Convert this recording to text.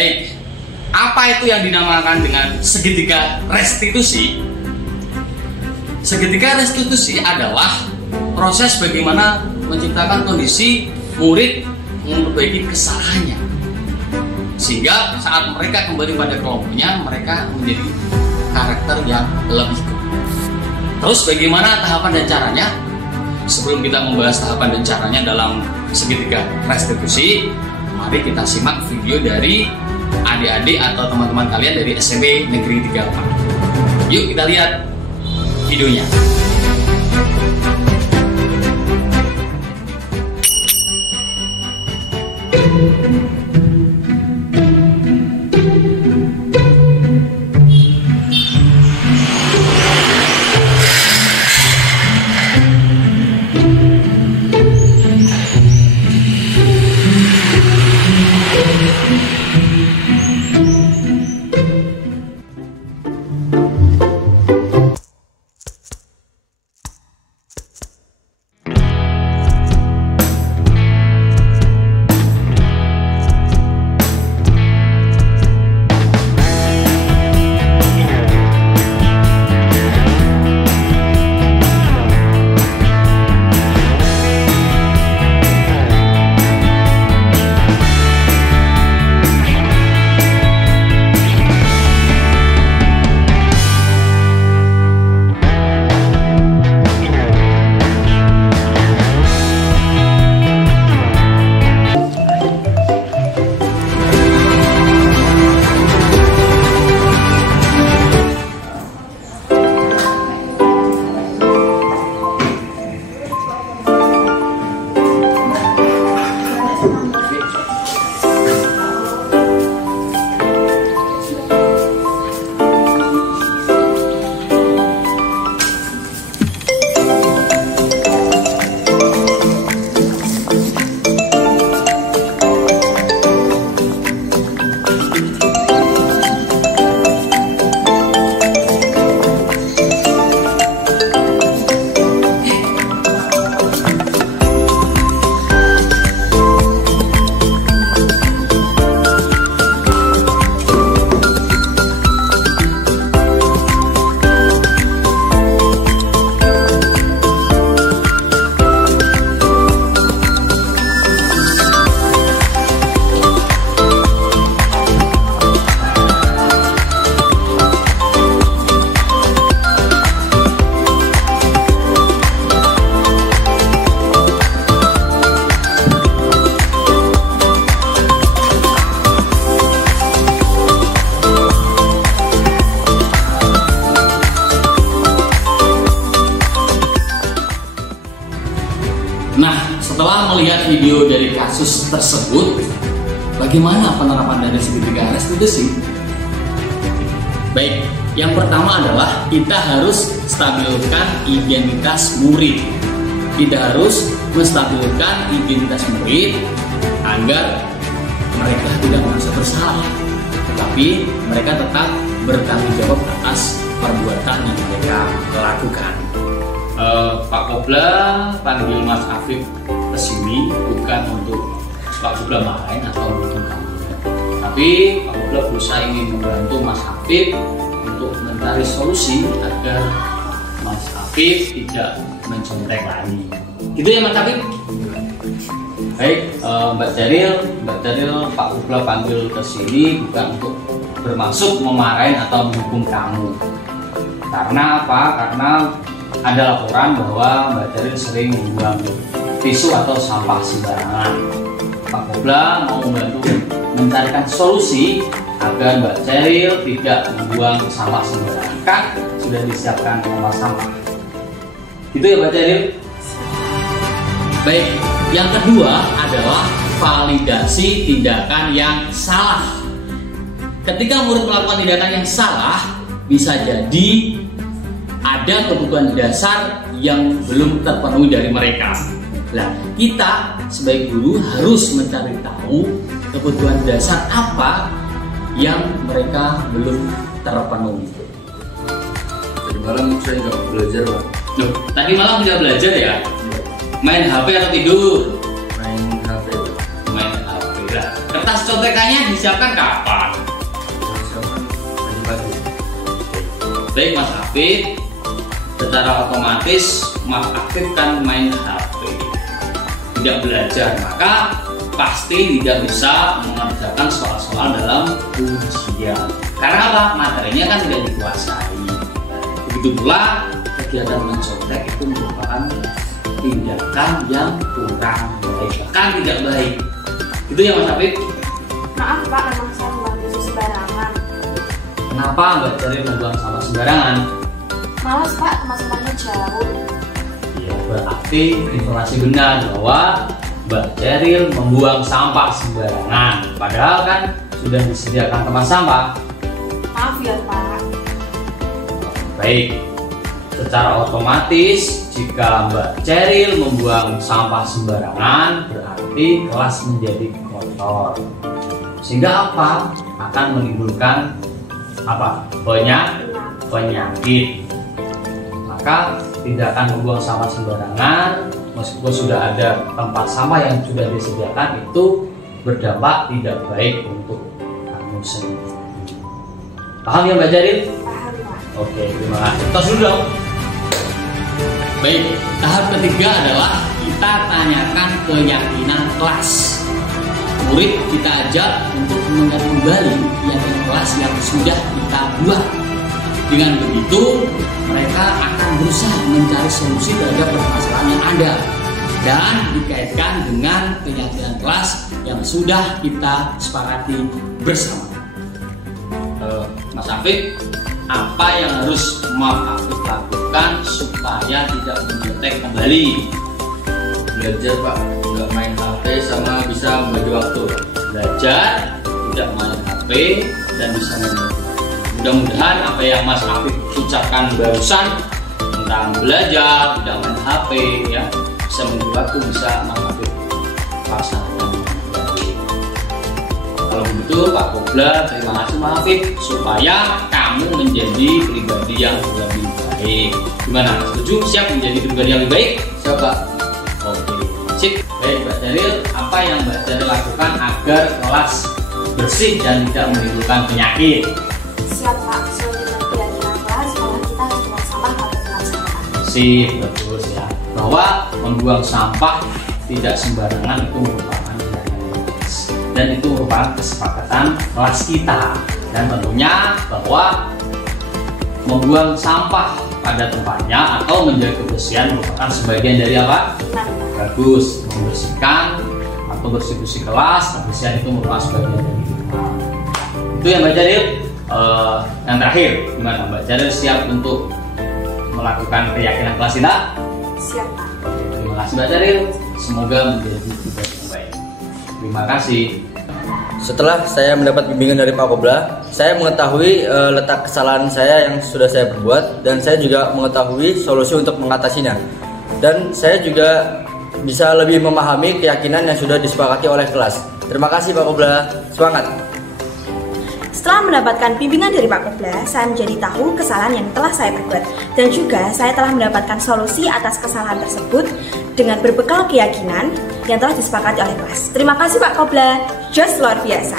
Baik, apa itu yang dinamakan dengan segitiga restitusi? Segitiga restitusi adalah proses bagaimana menciptakan kondisi murid memperbaiki kesalahannya, sehingga saat mereka kembali pada kelompoknya, mereka menjadi karakter yang lebih kuat. Terus bagaimana tahapan dan caranya? Sebelum kita membahas tahapan dan caranya dalam segitiga restitusi, mari kita simak video dari adik-adik atau teman-teman kalian dari SMP Negeri 34. Yuk kita lihat videonya. Nah, setelah melihat video dari kasus tersebut, bagaimana penerapan dari segitiga restitusi? Baik, yang pertama adalah kita harus stabilkan identitas murid. Kita harus menstabilkan identitas murid agar mereka tidak merasa bersalah, tetapi mereka tetap bertanggung jawab atas perbuatan yang mereka lakukan. Pak Kobla panggil Mas Afif ke sini bukan untuk Pak Kobla marahin atau mendukung kamu, tapi Pak Kobla berusaha ingin membantu Mas Afif untuk mencari solusi agar Mas Afif tidak mencontek lagi. Gitu ya Mas Afif? Baik, Mbak Jaril, Pak Kobla panggil ke sini bukan untuk bermaksud memarahin atau mendukung kamu. Karena apa? Karena ada laporan bahwa Mbak Jaril sering membuang tisu atau sampah sembarangan. Pak Kobla mau membantu mencarikan solusi agar Mbak Jaril tidak membuang sampah sembarangan. Kan sudah disiapkan tempat sampah. Gitu ya Mbak Jaril? Baik, yang kedua adalah validasi tindakan yang salah. Ketika murid melakukan tindakan yang salah, bisa jadi ada kebutuhan dasar yang belum terpenuhi dari mereka. Nah, kita sebagai guru harus mencari tahu kebutuhan dasar apa yang mereka belum terpenuhi. Tadi malam saya nggak belajar, Pak. Loh, tadi malam nggak belajar ya? Main HP atau tidur? Main HP, Pak. Main HP lah. kertas contekannya disiapkan kapan? Siapkan tadi pagi. Baik Mas Afif, secara otomatis Mas Afif kan main HP, tidak belajar, maka pasti tidak bisa mengerjakan soal-soal dalam ujian. Karena apa? Materinya kan tidak dikuasai. Begitu pula kegiatan mencontek itu merupakan tindakan yang kurang baik, bahkan tidak baik. Itu ya Mas Afif. Maaf Pak, memang saya membuang tisu sembarangan. Kenapa Mbak Ceril membuang sampah sembarangan? Males Pak, teman-temannya jauh. Ya, berarti informasi benar bahwa Mbak Ceril membuang sampah sembarangan. Padahal kan sudah disediakan tempat sampah. Maaf ya Pak. Baik, secara otomatis jika Mbak Ceril membuang sampah sembarangan berarti kelas menjadi kotor. Sehingga apa? Akan menimbulkan apa? Penyakit. Maka tidak akan membuang sampah sembarangan meskipun sudah ada tempat sampah yang sudah disediakan, itu berdampak tidak baik untuk kamu sendiri. Paham ya Mbak Ceril? Paham Pak. Oke, terima kasih. Tos dulu dong. Baik, tahap ketiga adalah kita tanyakan keyakinan kelas. Murid kita ajak untuk mengingat kembali keyakinan kelas yang sudah kita buat. Dengan begitu, mereka akan berusaha mencari solusi terhadap permasalahan yang ada dan dikaitkan dengan keyakinan kelas yang sudah kita sepakati bersama. Mas Afif, apa yang harus Mas Afif lakukan supaya tidak mencontek kembali? Belajar Pak, nggak main HP sama bisa membagi waktu. Belajar, tidak main HP, dan bisa membagi. Mudah-mudahan apa yang Mas Afif ucapkan barusan tentang belajar, tidak main HP, ya, bisa membagi waktu, bisa Mas Afif laksanakan. Kalau begitu Pak Kobla, terima kasih Mas Afif, supaya kamu menjadi pribadi yang lebih baik. Gimana? Setuju? Siap menjadi pribadi yang lebih baik? Siap Pak. Oke, sip. Baik Mbak Ceril, apa yang Mbak Ceril lakukan agar kelas bersih dan tidak menimbulkan penyakit? Siap Pak, sesuai dengan keyakinan kelas bahwa kita harus buang sampah pada tempat sampah. Sip, betul ya. Bahwa membuang sampah tidak sembarangan itu merupakan keyakinan kelas. Dan itu merupakan kesepakatan kelas kita. Dan tentunya bahwa membuang sampah pada tempatnya atau menjaga kebersihan merupakan sebagian dari apa? Nah, Bagus, membersihkan atau bersih-bersih kelas, kebersihan itu merupakan sebagian dari kita. Itu yang Mbak Ceril. Yang terakhir, gimana Mbak Ceril siap untuk melakukan keyakinan kelas kita? siap Pak. Oke, terima kasih Mbak Ceril. Semoga menjadi pribadi yang baik. Terima kasih. Setelah saya mendapat bimbingan dari Pak Kobla, saya mengetahui letak kesalahan saya yang sudah saya perbuat, dan saya juga mengetahui solusi untuk mengatasinya. Dan saya juga bisa lebih memahami keyakinan yang sudah disepakati oleh kelas. Terima kasih Pak Kobla, semangat! Setelah mendapatkan bimbingan dari Pak Kobla, saya menjadi tahu kesalahan yang telah saya perbuat. Dan juga saya telah mendapatkan solusi atas kesalahan tersebut dengan berbekal keyakinan yang telah disepakati oleh kelas. Terima kasih Pak Kobla, just luar biasa.